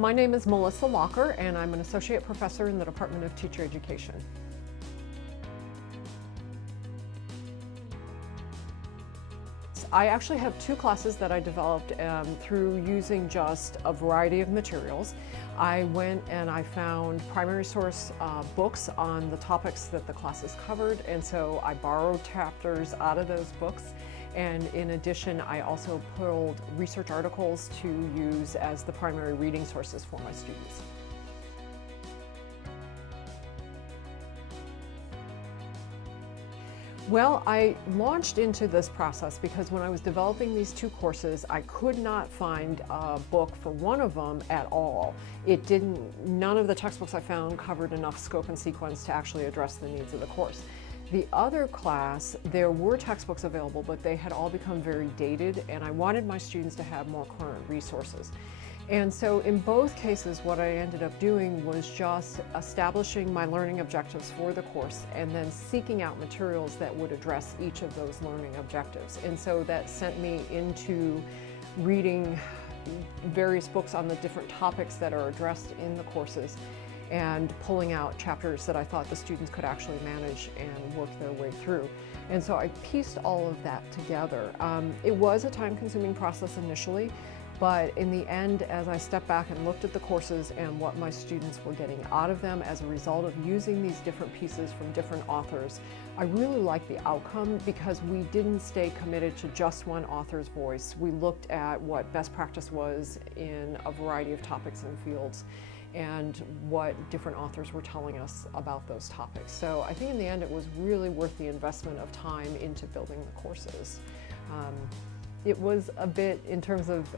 My name is Melissa Locher, and I'm an associate professor in the Department of Teacher Education. I actually have two classes that I developed through using just a variety of materials. I went and I found primary source books on the topics that the classes covered, and so I borrowed chapters out of those books. And in addition, I also pulled research articles to use as the primary reading sources for my students. Well, I launched into this process because when I was developing these two courses, I could not find a book for one of them at all. None of the textbooks I found covered enough scope and sequence to actually address the needs of the course. The other class, there were textbooks available, but they had all become very dated, and I wanted my students to have more current resources. And so in both cases, what I ended up doing was just establishing my learning objectives for the course and then seeking out materials that would address each of those learning objectives. And so that sent me into reading various books on the different topics that are addressed in the courses and pulling out chapters that I thought the students could actually manage and work their way through. And so I pieced all of that together. It was a time-consuming process initially, but in the end, as I stepped back and looked at the courses and what my students were getting out of them as a result of using these different pieces from different authors, I really liked the outcome because we didn't stay committed to just one author's voice. We looked at what best practice was in a variety of topics and fields, and what different authors were telling us about those topics. So I think in the end it was really worth the investment of time into building the courses. It was a bit, in terms of,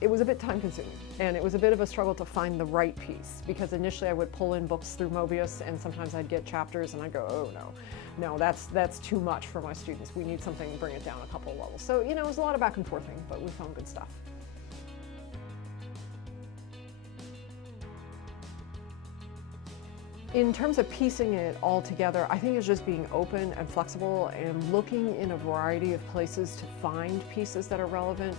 it was a bit time consuming, and it was a bit of a struggle to find the right piece, because initially I would pull in books through Mobius and sometimes I'd get chapters and I'd go, oh no, that's too much for my students. We need something to bring it down a couple of levels. So, it was a lot of back and forthing, but we found good stuff. In terms of piecing it all together, I think it's just being open and flexible and looking in a variety of places to find pieces that are relevant.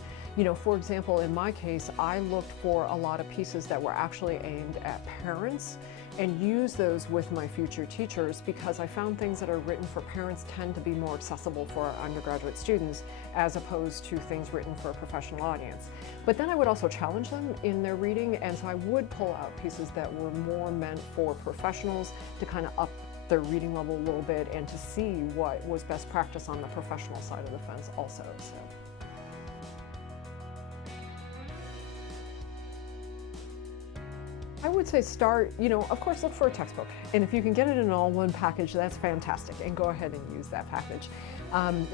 For example, in my case, I looked for a lot of pieces that were actually aimed at parents and use those with my future teachers, because I found things that are written for parents tend to be more accessible for our undergraduate students as opposed to things written for a professional audience. But then I would also challenge them in their reading, and so I would pull out pieces that were more meant for professionals to kind of up their reading level a little bit and to see what was best practice on the professional side of the fence also. I would say start, of course look for a textbook. And if you can get it in all one package, that's fantastic, and go ahead and use that package.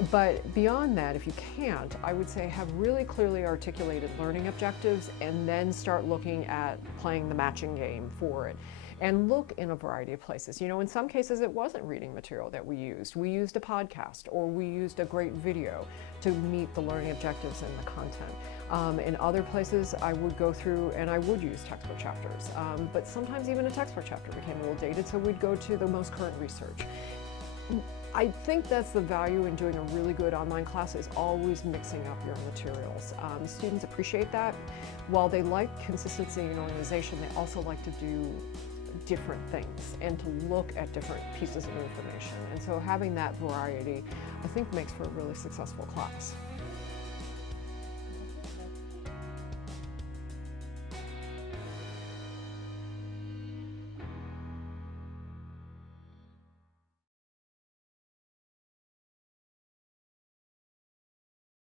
But beyond that, if you can't, I would say have really clearly articulated learning objectives and then start looking at playing the matching game for it. And look in a variety of places. In some cases it wasn't reading material that we used. We used a podcast, or we used a great video to meet the learning objectives and the content. In other places I would go through and I would use textbook chapters. But sometimes even a textbook chapter became a little dated, so we'd go to the most current research. I think that's the value in doing a really good online class, is always mixing up your materials. Students appreciate that. While they like consistency and organization, they also like to do different things and to look at different pieces of information. And so having that variety, I think, makes for a really successful class.